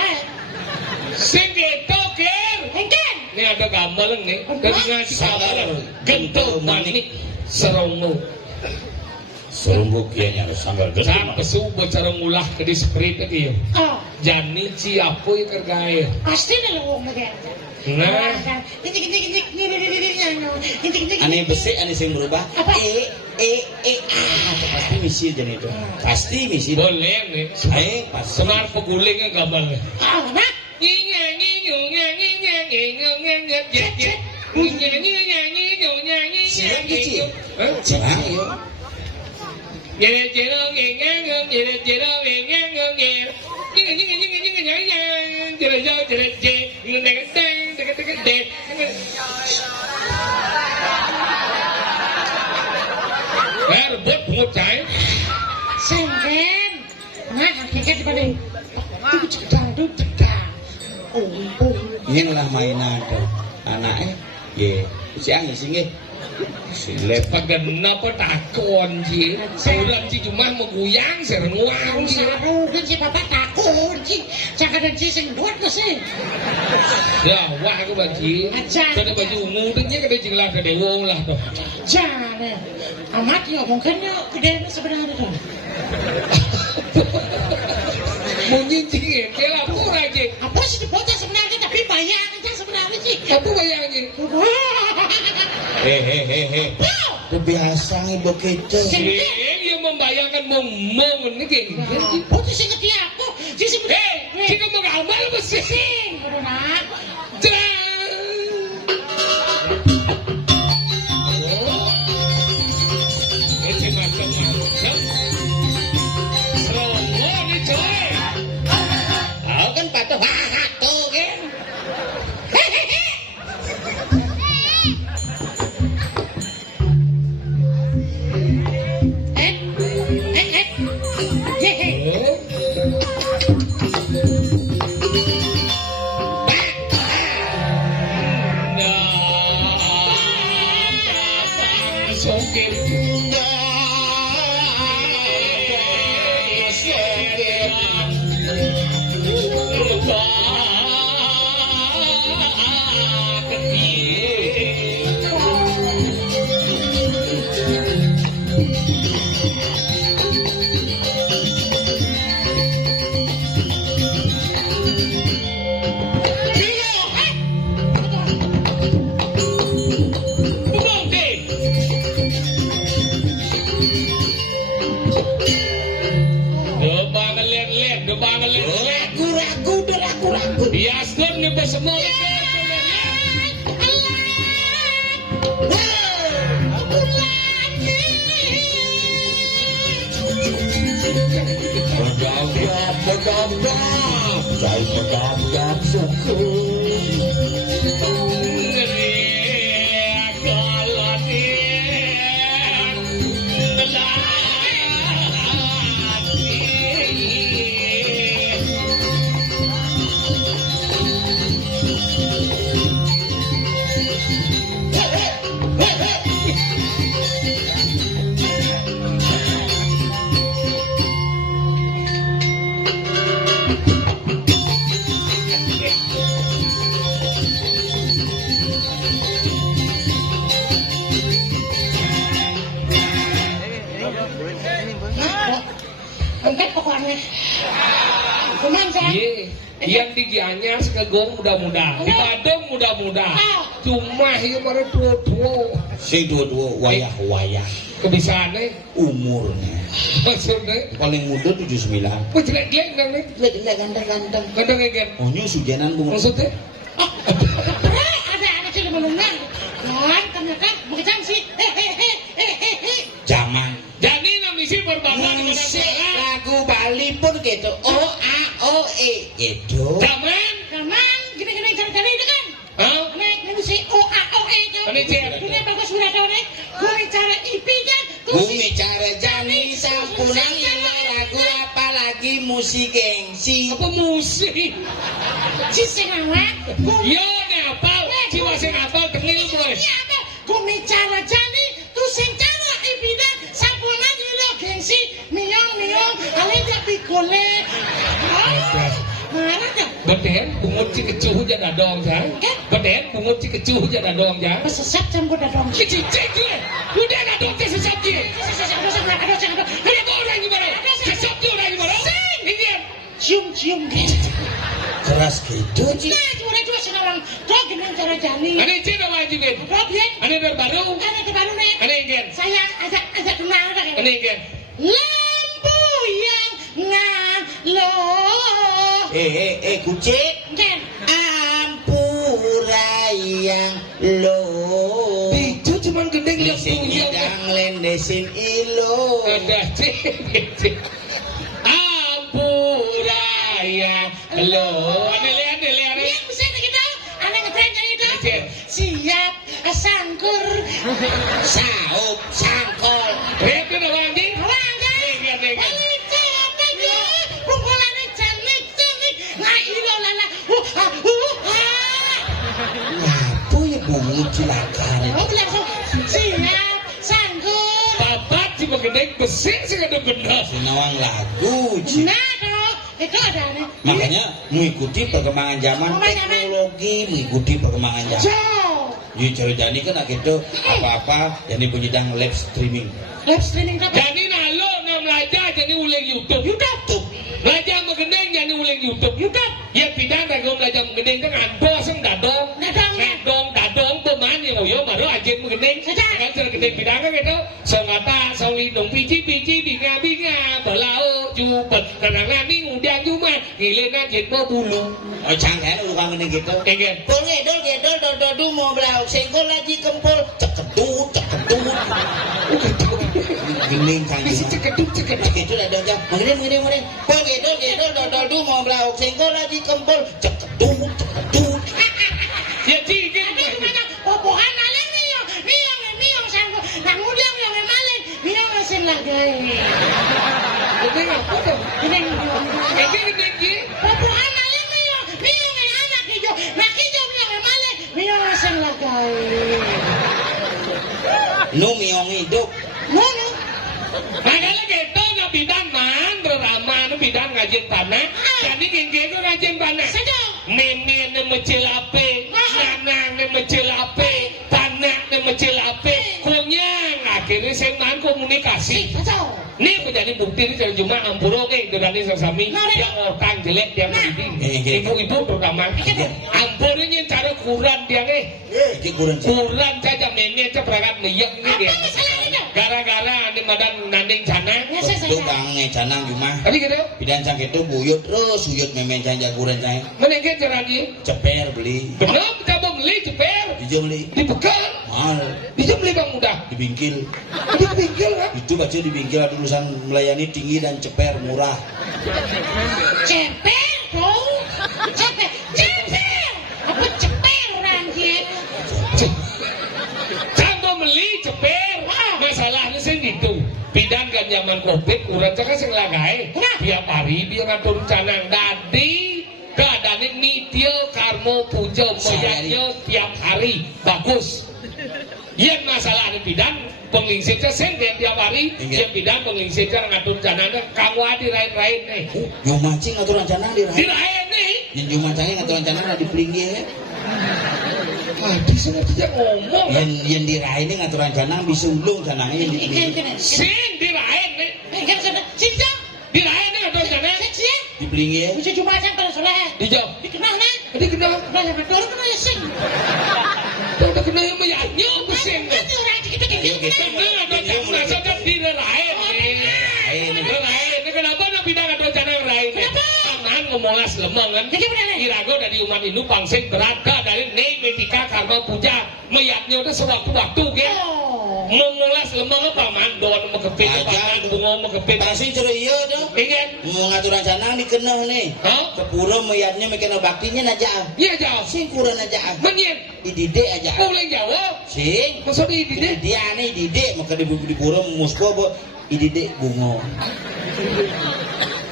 Sing kita ker. Engkan. Ni ada gambar ni. Dari ngaji gambar. Gento manik serongo. Serumbuk kianya sanggar Sampai subuh cara ngulah ke di spirit tadi. Oh, Jani ci apa yang kergaya. pasti dah lewong lagi. Nah. Aneh besi aneh sing berubah. Apa? Pasti misi jadi itu. Pasti misi. Boleh ni. Pas Senar pegulingnya gambarnya. Oh, nak? siap kecil. Cerah yo. Rebut pungut cahaya. Sengken. Nah, hakikat di mana? Itu cedang, itu cedang. Oh. Inilah mainan tuh. Anaknya, ye, siang sini. Lepas kenapa takon je? Orang je cuma meguyang serenguang je. Saru kan si papa takut si. Cakap dan si sing buat ke si. Ya, wah aku baji. Kada baju ungu tu je kada jelas kada wong lah tu. Jangan. Amat ya mungkinnya gede sebenarnya tu. Mungkin je kela pura je. Apa sih dipotong sebenarnya tapi bayang aja sebenarnya sih. Apa bayangnya? Hehehe. Biasa nih begitu. Yang membayangkan momen ni ke? Putih sing ngerti aku. Si sebenarnya. Jika mengamal mesti. Sing, nak. semua Pedap suku Angkat pokoknya. Cuman saya. Yang di Gianyar sekegong mudah-mudah, di Padang mudah-mudah. Cuma ini mana dua-dua. Si dua-dua wayah-wayah. Kebisaannya, Umurnya maksudnya, paling muda 79. kok jelek-jelek nang nih? Jelek-jelek ganteng-ganteng. Kadang ingin, Oh nyu sujanan bunga. maksudnya? Ada anak sih menunggang. Kan ternyata bukan sih. Zaman. Jadi misi berbangga Musik lagu Bali pun gitu. O A O E gitu. Zaman, Kaman, gini-gini cari-cari itu kan. hah? Ini si O A O E itu. Ini cek. Ini bagus sudah tahu nih. Gue cara IP kan. Bumi cara jani sampunan lima lagu apalagi musik gengsi. Apa musik? Si sengawa. Yo ngapal, jiwa sing ngapal tengil boy. Gue cara jani tuh sing cara IP dan sampunan ini gengsi. Miong kalian pikole. Mana dah? Beden bungut ci kecuh jada dong ya. Beden bungut ci kecuh jada dong ya. Sesat campur dah dong. Cicik dia. Udah ada dong sesat dia. Ada orang gimana? Sesat dia orang gimana? Ingin. Cium Keras gitu. nah cuma senawang tuh gini cara jani Ada cina wajibin. problem Ada terbaru. ada terbaru nih Ada ingin. saya ajak kenal kan Ada ingin. lampu yang ngalo kucing. kan Ampura yang lo. Itu cuma gendeng lihat Sing punya. ngidang lendesin ilo. Ada cik. Ampuraya lo. Ada lihat. yang bisa kita anak ngetren itu Cek. siap sangkur Saup sangkol. Lihat kan orang ini. orang kan Ingat. Wanita aja, kumpulannya cantik. Nah ilo lala, Ngapu ya bungut cilaka. oh langsung siap sanggup. Bapak cuma gendeng besi sih ada benar. Sinawang lagu. Ci. Nah dong, itu ada nih. Makanya mengikuti perkembangan zaman teknologi, mengikuti perkembangan zaman. Jauh. Yuk cari jani kan gitu apa-apa jadi penyedang live streaming. Live streaming apa? Jadi nalo nam belajar jadi ulang YouTube. Belajar mengendeng jadi ulang YouTube. Ya pidang ragu belajar mengendeng kan ando sang dadong. Dadong peman yang uyo baru ajen mengendeng. Kan cara gendeng pidang kan gitu. Songata song lindung pici binga belau jupet. Kadang nami ngundang cuma ngilin ajen mau bulu. Oh canggih lu kan gini gitu. Ingin. Pol gedol dodo mau belau senggol lagi kempol cekedut. Gening kan Masih cekeduk. Itu ada aja. Mengirim. Pol gedol dodo mau belau senggol lagi kempol cekedut. Ya cikin. Tapi gimana? Bobohan maling miyong sanggup. Nah ngundang yang maling miyong mesin lagi. Gendeng apa dong? Gendeng. Gendeng ji. Bobohan maling miyong yang anak hijau. Nah hijau miyong maling miyong mesin lagi. Nu miong hidup. Mana? Makanya gitu na bidang man berama na bidang ngajin tanah. Jadi gengge ngajin tanah. Sedang. Meme na mecilape, nanang na mecilape, tanah na mecilape. Kunyang akhirnya saya man komunikasi. Betul. Ini menjadi bukti ini kalau cuma ampuro ke Indonesia sesami yang orang jelek yang mending. Ibu-ibu terutama ampurnya cara kurang dia Iki kurang. kurang saja meme itu perangkat meyek ini dia. Gara-gara ane madan nande ning janang. Itu bang janang cuma. Tadi gitu. Bidan sang itu buyut terus buyut memen jaguran saya. Menengke caranya. Ceper beli. Belum coba beli ceper. Dijo beli. Dipegang. Mahal. Dijo beli bang mudah. Di bingkil. Di bingkil kan? Itu baca di bingkil ada tulisan melayani tinggi dan ceper murah. Ceper dong. Ceper. Apa ceper orang dia? Coba beli ceper. Masalahnya sih gitu. Bidan kan zaman covid kurang cakap sing lagai. Tiap hari dia ngatur canang dadi. Keadaan nitya karmo puja mayatnya tiap hari bagus. Yang masalah di bidan penglingsirnya sengket tiap hari. Yang bidan penglingsirnya ngatur canangnya kamu di lain-lain nih. Yang mancing ngaturan canang di Di lain nih. yang macangnya ngaturan canang ada di pelinggih ya. Di sana dia ngomong. Yang diraih ini ngaturan canang bisa ulung canangnya yang di pelinggih. Sing di lain nih. Kan sana. Cinta. Di lain nih ngatur canang. Seksi. Di pelinggih ya. Bisa cuma sang kalau soleh. Dijawab. Dikenal nah. Tadi kenal. Udah sampai dorong kena sing. Udah kena yang mayatnya pusing. Itu orang kita Kenapa nabi dah ada canang lain? Taman ngomolas lemang kan? Irago dari umat Hindu pangsing berada dari Nemetika karma puja mayatnya udah sewaktu-waktu kan? Ngomolas lemang apa man? Doan mekepit, paman bunga mekepit. Pasti ceria dah. Ingat? Mau ngaturan canang dikenal nih. Kepura mayatnya mekena baktinya aja. Iya jauh. Sing kurang aja. Menyen. Idide aja. Boleh jawab. Sing. Maksud idide? Dia nih idide maka di pura musko bo. Idide bungo.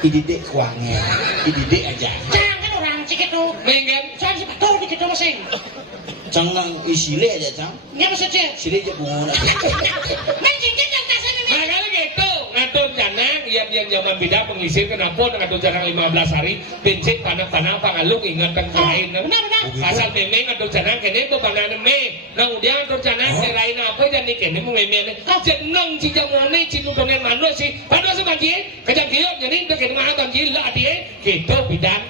Idide kuangnya. Idide aja. Jangan kan orang cik itu. Mengen. Soal si betul di kita masing. Cang nang isile aja cang. Nggak maksudnya. Sile aja bungo. Mancing kan yang kasar ini. Makanya gitu, ngatur canang, yang zaman beda pengisir kenapa ngatur canang 15 hari, bensin panah-panah pangalung ingat teng lain. Benar. Asal memang ngatur canang kene bebanana me. Nah udah ngatur canang lain apa jadi kene mau memene. Jeneng si jamone si nutone mano si. Padahal sebagian kejang kiok jadi udah kene mah banjir lah dia. Gitu bidan.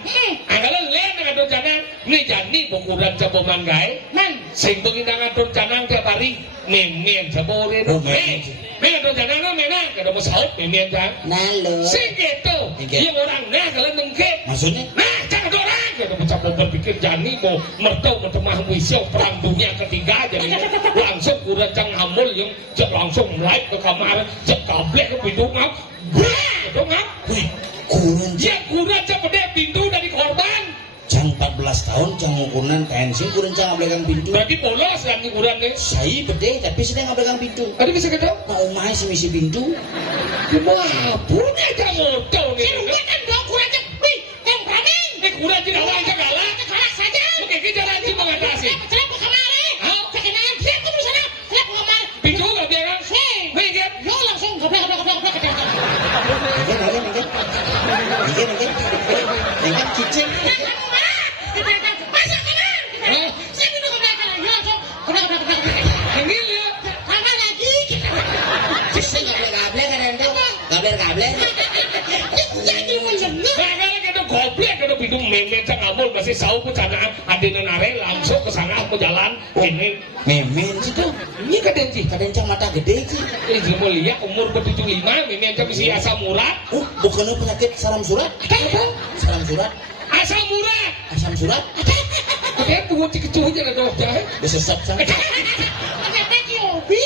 Anggalan lain ngatur canang, nih jadi bukuran caboman gae. Man. Sing bengi ngatur canang tiap hari, memen sabore. Ngatur canang no mena, kada masaut memen jang. Nalo. Sing gitu. Yang orang nah kalau nengke. Maksudnya? Nah, jangan orang. Kada mencoba berpikir jani mau mertau mencemah wisau perang dunia ketiga jadi langsung kurang hamul yang langsung mulai ke kamar, cek kablek ke pintu ngap. Itu ngap. Wih, kurang Ya kurang cepet pintu dari korban. cang 14 tahun cang ukuran pensiun kurang cang ngablekan pintu. Berarti polos kan ukurannya. Saya bede tapi sedang ngablekan pintu. Ada bisa kedok? Nah umai si misi pintu. Wah, punya jangan tahu nih. Siruan kan dong kurang cek. Wih, yang berani. Kurang tidak wajah kalah. Kalah saja. Oke, kita nanti mengatasi. Celap ke kamar eh. Cekenaan siap kamu sana. Celap ke kamar. Pintu nggak biarkan. Mikir. Yo langsung goblok. Enggak kicin. Masuk kamar. Saya minum goblok. Yo langsung goblok. Panggil ya. Kamar lagi. Kicin gablek kan ente. Gablek. Jadi macam ni. Makanya kita goblok kita pintu memen cangabul masih sahu ke sana adina nare langsung ke sana aku jalan ini. Memen situ. Ini kadang Cang mata gede sih. ini mulia umur ber-75 memen cang isi asam murad. Bukannya penyakit salam surat? Salam surat. Asam murad. Asam surat. Oke, tunggu cik-cik aja lah dong jahe. Besesat cang. Kenapa Kiobi?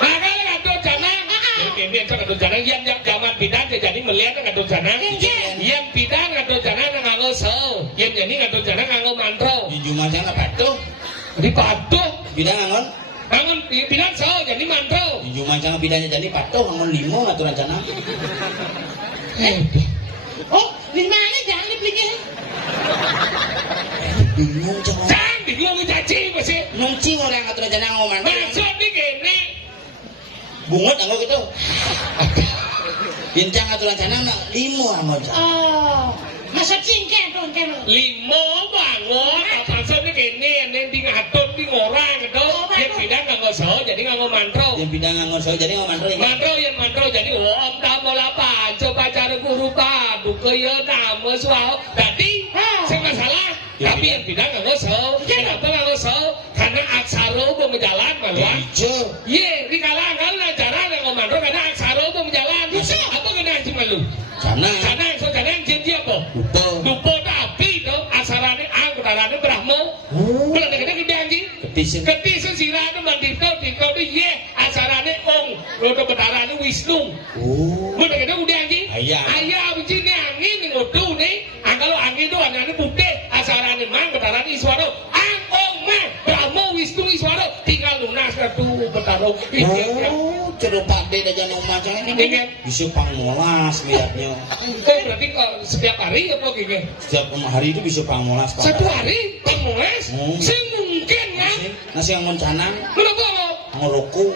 Makanya ngatur janang. Memen cang ngatur janang yang zaman bidan jadi melihat ngatur janang. Yang bidan ngatur janang nganggo sau. Yang jadi ngatur janang nganggo mantro. Di Jumat cang apa tuh? Di patuh. Bidang angon. Bangun bidan sau jadi mantro. Di Jumat cang bidangnya jadi patuh angon 5 ngaturan canang. Oh, di mana jangan dibelinya? Bingung cang. Jangan bingung caci masih. Nuncing orang ngaturan canang ngoman. Maksud ni gini. Bungut anggo gitu. Bintang aturan canang nak 5 angon cang. Oh, masa cingken dong kan? Limo bangun, maksud ni gini. Yang di ngatur di orang itu. Yang bidan nganggo sau jadi nganggo mantro. Yang bidang angon so jadi ngoman roi. Mantro jadi om tamu lapan. Coba cara guru padu kaya nama suau. Tadi saya masalah. Tapi yang bidan nganggo sau. Kenapa nganggo sau? Karena aksara mau berjalan maluan. Hijau. Ye, di kalangan ajaran nganggo mantro karena mudu nih, kalau angin itu anaknya putih, asaran mang betaran Iswaro, ang omah, Brahmo Wisnu Iswaro, tinggal lunas tuh betaro. Oh, cerita Pak D dan omah jangan bisa pangmolas lihatnya. Oh berarti setiap hari apa gini? Setiap hari itu bisa pangmolas. Satu hari pangmolas? Sing mungkin kan? Nasi yang mencanang. Kenapa? Ngerokok.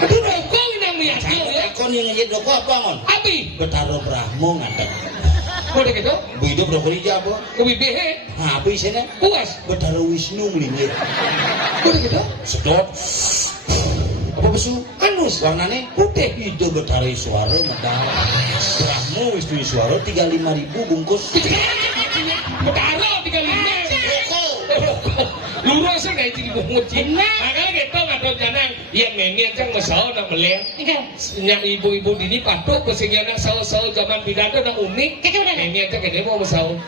Itu rokok yang meyakil ya? Akon yang ngejit rokok apa ngon? Abi? Betaro Brahmo ngadep. Oh udah gitu? Bu hidup rokok hijau apa? Kebibihe? Apa isinya? Puas? Betaro Wisnu melingit. Udah gitu? Sedot. Apa besu? Anus? Warnanya putih. Itu betaro Iswaro medal. Brahmo Wisnu Iswaro 35.000 bungkus. Betaro 35. Rokok. Lurus kayak jadi bungutin. Makanya gitu ngadon janang. Ya menian cang mesau nak meleng. Yang ibu-ibu dini patuk pesingnya nak sau-sau zaman pidato nak unik. Menian cang kene mau mesau.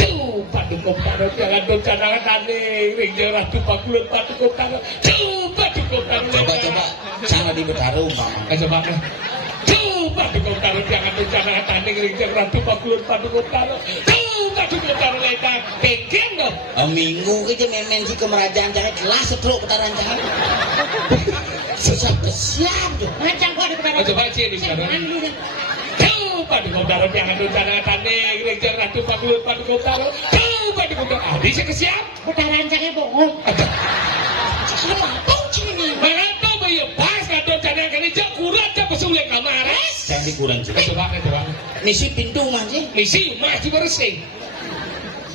Tuh patuk koptaro jangan don jangan tane. Ringja ratu pakulut patuk koptaro. Tuh patuk koptaro. Coba sana di Betaro umpama. Coba kan. Tuh patuk koptaro jangan don jangan tane. Ringja ratu pakulut patuk koptaro. Tuh patuk koptaro letak. Kengkeng dong. Minggu kita memen si kemerajaan jangan kelas setruk petaran jangan. Susah kesian tuh. Macam kau ada pada. Coba cek di sana. Tuh patuk koptaro jangan don jangan tane. Ringja ratu pakulut patuk koptaro. Tuh patuk koptaro. Ah, bisa kesiap. Putaran jangan bohong. Lemapung cini. Mengapa bayi pas ngadon jangan kali jak kurat jak pesulek kamar. Jangan dikurang juga. Coba. Misi pintu mah sih. Misi mah juga resik.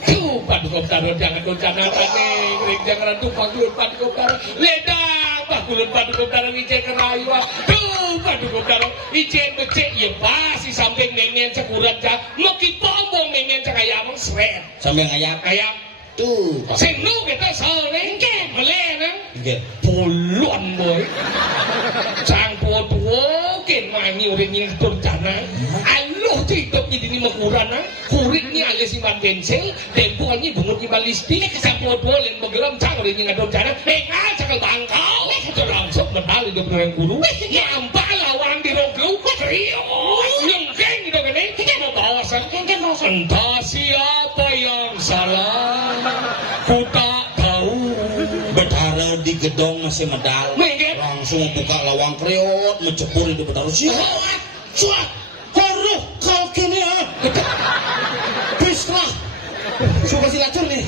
Tuh patuk koptaro jangan don jangan tane. Ringja ratu pakulut patuk koptaro. Ledang pakulut patuk koptaro ije kerayu. Tuh patuk koptaro ije becek ya pas di samping nemen cekurat jak. Meki pombong nemen cak ayam seret. Sambil ngayap. Ayam Tuh. senu kita soalnya melena Nggih. puluhan boy sang tua-tua ken mangi udah ngatur jana aloh tuh hidupnya dini makurana kuriknya alias iman bensin tempuannya bungut iman listrik sang tua-tua lain begelam sang udah ngatur jana engal cakal bangkau itu langsung medal hidup dengan guru nyampah lawan di rogau trio lengkeng gitu kan kita mau bawasan entah siapa yang salah ku tak tahu. Betara di gedong masih medal. Mengge. Langsung buka lawang kreot mencepur itu Betara. Cuat. Koruh kau kini ah. Bislah. Suka si lacur nih.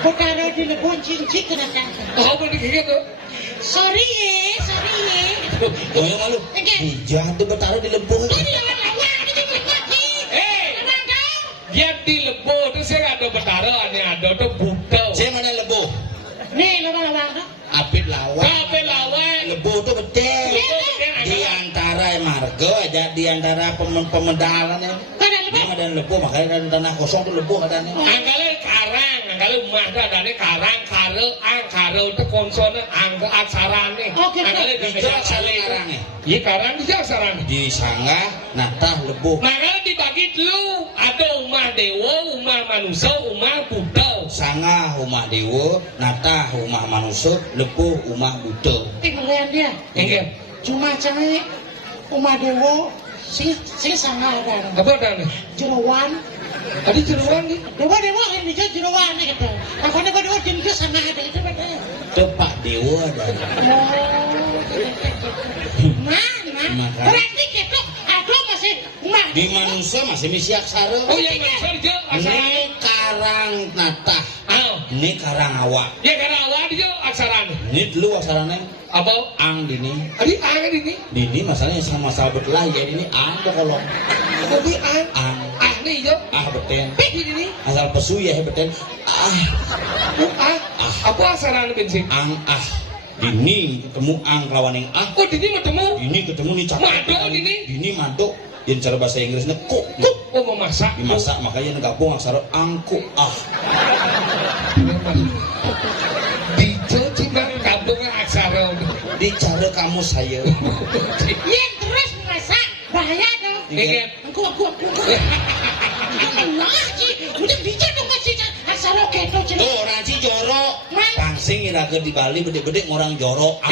Putaran di lebon cincin kena tangkap. Oh, bener gitu. Sorry ya. Oh ya malu. Bijak tuh Betara di lembung. Dia di Lebo itu saya ada betara, ada buto. Saya mana Lebo? Nih lawang. Apit lawan. Apa lawan? Lebo tuh betul. Di antara marga aja di antara pemedalan ya. Nama dan Lebo makanya dan tanah kosong tuh Lebo katanya. Angkale karang, angkale rumah ada karang, karo itu konsonnya angka aksarane. Angkale Bijak karang ya. Iya karang bijak aksarane. Di Sangga, Natah, Lebo. Makanya dibagi dulu, ada umah dewa, umah manusia, umah budal. Sangga umah dewa, Natah umah manusia, Lebo umah Buddha. Tinggalan dia. Enggak. Cuma cai Uma Dewo sing sangat ada. Apa ada nih? Jerowan. Ada jeruan nih. Dewa ini jerowan gitu. Aku nih Dewa itu sangat ada itu betul. Tepak dewa ada. Nah. Berarti gitu. Aku masih mah. Di manusia masih misi aksara. Oh yang manusia dia aksara. Ini karang Natah. Oh. Ini karang awak. Ya karang awak dia aksarane. Ini dulu aksaranya. Apa? Ang dini. Adi ang ini. Dini masalahnya sama sahabat lah ya ini ang tuh kalau Tapi ang. ang Nih yo. beten. Ini. Asal pesu ya beten. Apa aksarane bensin? Ang Dini ketemu ang kawan yang Oh dini ketemu. Dini ketemu nih cakap. Madok dini. Dini madok. Yang cara bahasa Inggrisnya kok. Oh mau masak. Dimasak makanya gabung aksara angku Dicuci bang kampung aksara. Dicara kamu saya. Yang terus masak bahaya dong. Ingat. Aku. Allah sih, udah bisa dong kasih asal keto Tuh orang si jorok. Pangsing iraga di Bali bede-bede ngorang jorok.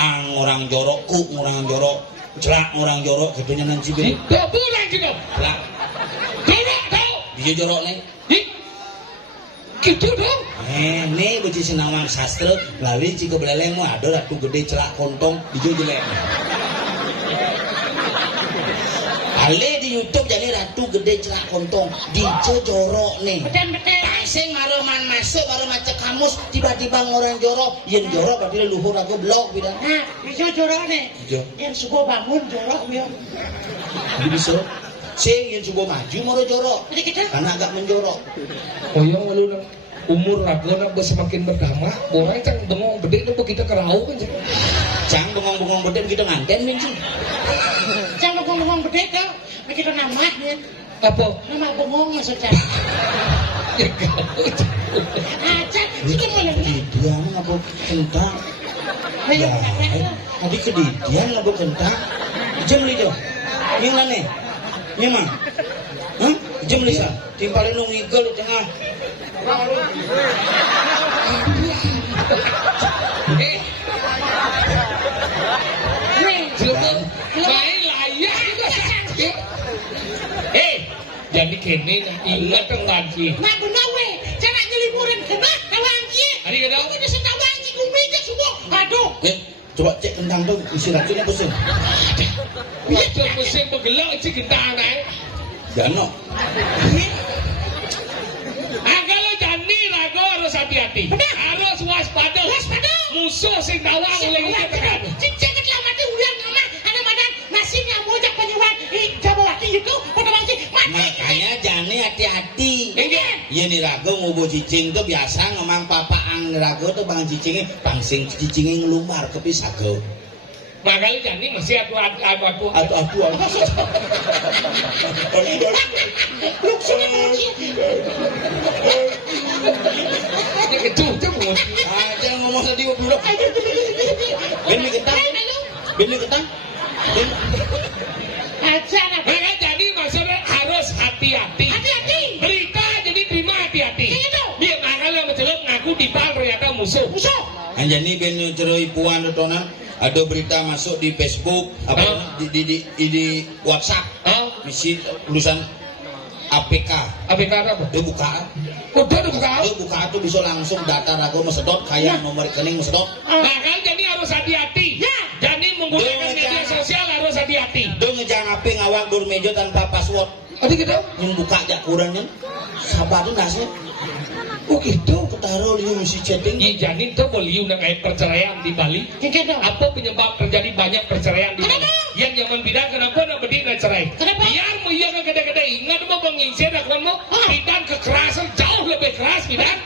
Ang orang jorok, ku orang jorok. Celak orang jorok, gitunya nanti bede. Dua bulan juga. Celak. Dia jorok nih. Ih, gitu dong. Nih beci senawang sastra melalui cika beleleng mah ada ratu gede celak kontong dijo jelek. Ale di YouTube jadi ratu gede celak kontong dijo jorok nih. Beten. Pasing maroman masuk baru macet kamus tiba-tiba ngorang jorok yen jorok berarti luhur aku blok bidan. Nah, ijo jorok nih. Ijo. Yang subuh bangun jorok ya. Jadi bisa sing yen subuh maju moro jorok. Jadi kita Karena agak menjorok. Koyong lalu nang umur ragona semakin bertambah, orang cang bengong gede itu kita kerau kan cang. Jang bengong-bengong bedem kita nganten nih sih. jangan ngomong gede tuh. Begitu namanya. Apa? Nama bengong maksudnya. Ya kau. Aja, kita mau yang ini. Kedidian ngapa kentang. Ayo, Ya, tadi kedidian ngapa kentang. Jam lijo. Yang mana? Yang mana? Hah? Jam lisa. Timpalin lu ngigel di tengah. Main layak juga sakit. Jadi kene ingat teng lagi. Nah benar weh, jangan nyelimurin kena kawangi. Hari kada. Kamu di sana wangi kumita semua. Aduh. Coba cek kentang tuh isi racunnya pusing. Waktu musim bergelak cik kentang eh. Jano. Kalau jani rago harus hati-hati. Harus waspada. Musuh sing tawang oleh kita tekan. Cincang ketlamati ulang mama. Ada badan nasinya mojak penyuan. Jabawati itu pada mati. Makanya jane hati-hati. Enggak. Iya nih rago ngubu cicing tuh biasa ngomong papaang nih rago tuh bang cicingnya pangsing cicingnya ngelumar ke pisago. Makanya jani masih atu. Luksanya moji. Ini kecucuk mut. Aja ngomong tadi dulu. Ayo Ben ketang. Ben ketang. aja nak. Makanya jani maksudnya harus hati-hati. Hati-hati. Berita jadi terima hati-hati. Gitu. Biar makanya mencelok ngaku dipal ternyata musuh. Musuh. Anjani ben ceroi puan tonan ada berita masuk di Facebook apa di WhatsApp. Oh, Misi tulisan APK. APK apa? Dia buka. Udah buka. Dia buka tuh bisa langsung data rago mesedot kayak nomor rekening mesedot. Nah kan jadi harus hati-hati. Ya. Jadi menggunakan media sosial harus hati-hati. Dia ngejang HP ngawang dur meja tanpa password. Ada gitu? Yang buka jak kurangnya. Sabar tuh nasnya. Oh gitu. Ketaruh liu mesti chatting. Iya janin tuh beliau nang perceraian di Bali. Gitu. Apa penyebab terjadi banyak perceraian di Bali? Kenapa? Yang zaman bidan kenapa nak berdiri cerai? Kenapa? Biar mu iya kan gede-gede ingat mau penginsir aku mau bidan kekerasan jauh lebih keras bidan.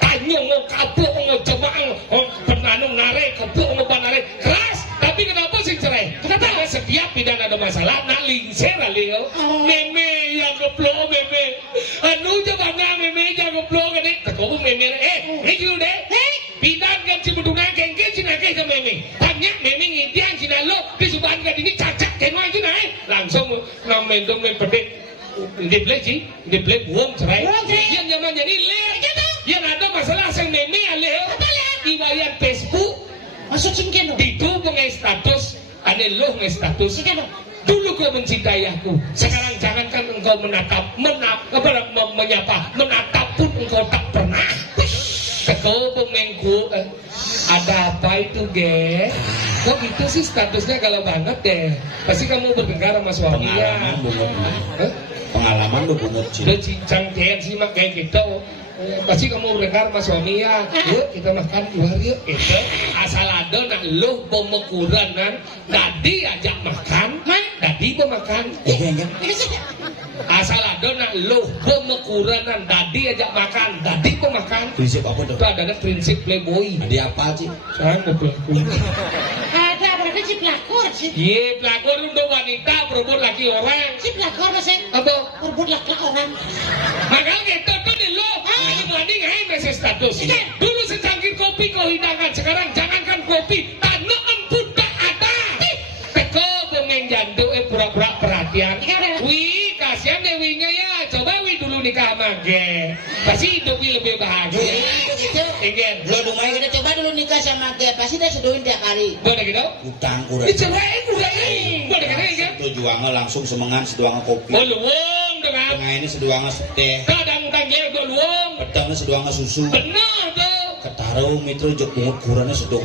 Tanya mau kapuk mau jemaah mau penanung nare kapuk mau panare keras. Tapi kenapa sih cerai? Kenapa? Karena setiap bidan ada masalah nak lingsir alio. Meme yang geplok meme. Anu coba nang meme yang geplok kan ni. Takut meme ini dulu deh. Bidan kan cibudungan kengke cina ke meme. Tanya meme ngintian cina lo disuban kan ini cacak kenal cina langsung namendong mempedek. Di play buang cerai. Yang zaman jadi ler. Yang ada masalah sang meme alio. Iwayan Facebook. Masuk cingkin. Itu mengenai status, ada lo mengenai status. Gitu. Dulu kau mencintai aku, sekarang jangankan engkau menyapa, menatap pun engkau tak pernah. Kau pemengku, ada apa itu ge? Kok gitu sih statusnya kalau banget deh. Pasti kamu bertengkar sama suaminya. Pengalaman lu bunut Udah cincang sih mak kayak gitu. Pasti kamu bertengkar sama suaminya. Yuk kita makan luar yuk. Itu asal ada nak lu pemekuranan. Dadi ajak makan, dadi pemakan. Asal ada nak lu pemekuranan. Dadi ajak makan, dadi pemakan. Prinsip apa tuh? Itu adalah prinsip playboy. Ada apa sih? Saya mau pelakon. Ada berarti si pelakor sih. Ye pelakon untuk wanita, berebut laki orang. Si pelakor masih Apa? berebut laki orang. Makanya gitu tuh di lo. Lagi ngasih status. Dulu secangkir kopi kau hidangkan, sekarang jangankan kopi, tanah emput tak ada. Teko pemain jantung pura-pura perhatian. Wih kasihan dewinya ya, coba wih dulu nikah mage, pasti hidupnya lebih bahagia. Ingin. Belum lumayan kita coba dulu nikah sama dia, pasti dia seduhin tiap hari. Boleh gitu? Utang kurang. Dicerai. Boleh gitu ingin? Itu juangnya langsung semangat seduangan kopi. Boleh dengan Arab. Tengah ini seduangan teh. Kadang-kadang dia gue luang. Petangnya seduangan susu. Benar tuh. Ketarung itu jok ukurannya sedoh.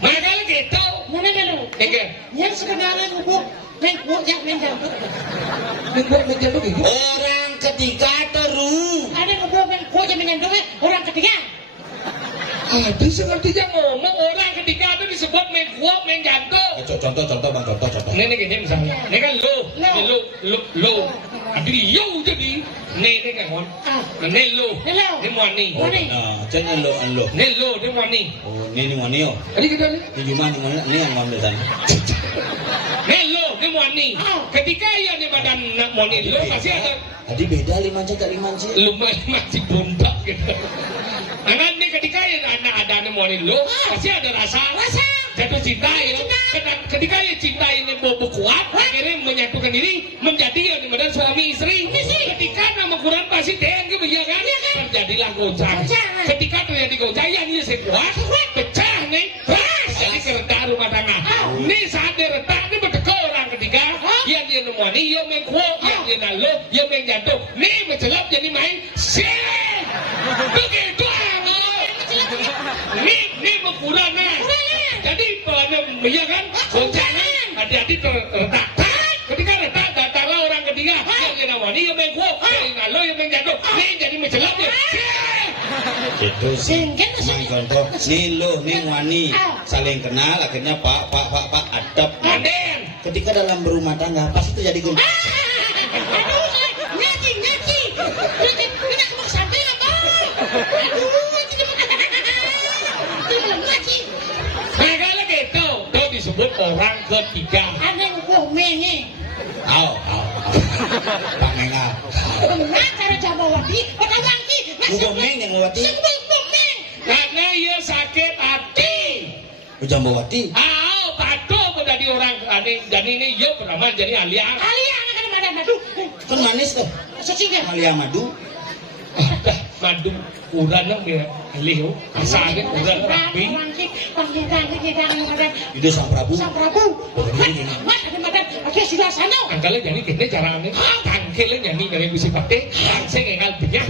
Makanya gitu. Mana mana? Oke. Yang sebenarnya ngubuk, yang menjambut. Menjadi gitu. Orang ketiga teru. Ada ngubuk yang menjambut orang ketiga. Ada sepertinya ngomong orang ketiga itu disebut menguap, menjantung. Contoh bang, contoh. Ini gini misalnya, ini kan lo. Ada yo jadi, ini kan mon, ini lo, ini wani. Oh, nah, jangan lo. Ini lo, ini wani. Oh, ini wani yo. Ini kita nih. Ini gimana ini yang ngambil sana. Ini lo, ini wani. Ketika ya di badan wani lo pasti ada. Tadi beda 5 cek. Lumayan masih buntak gitu. Karena ini ketika ya anak ada nemonin lo, pasti ada rasa jatuh cinta ya. Ketika ya cinta ini bobo kuat, akhirnya menyatukan diri menjadi yang dimana suami istri. Ketika nama Quran pasti yang kebijakan terjadilah goncang. Ketika terjadi goncang yang ini sekuat, pecah nih, jadi keredah rumah tangga. Ini saat dia retak, ini berteka orang ketiga, yang dia nemoni, yang mengkuat, yang dia nalo, yang menjatuh. Nih mencelap jadi main, begitu. Ini berkurang kan? Jadi pada ya kan? Goncangan, hati-hati terletak. Ketika letak, datanglah orang ketiga. Yang dia nawani, yang mengkuat, yang nalo, yang menjatuh. Ini jadi mencelap ya. Itu sih. Mang contoh. Nih lo, nih wani. Saling kenal, akhirnya pak adab. Aden. Ketika dalam berumah tangga, pasti terjadi goncangan. Aduh, nyaki. Kena kemang sampai apa? Aduh, Makanya gitu, itu disebut orang ketiga. ada ngubuk menye. Pak Menga. Benar cara Jabawati, pada wangi. Meng yang ngewati. Ngubuk meng. Karena ia sakit hati. Jambawati. Patuh menjadi orang aneh. Dan ini yuk beramal jadi alia. Alia anak ada madu. Kan manis tuh. Sesingkat. Alia madu. Madu urang ya liho asalnya urang rapi Itu Sang Prabu. Mas ada makan oke sudah sana. angkala jadi kene carane tangkele nyanyi dari bisi pate langsung engal punya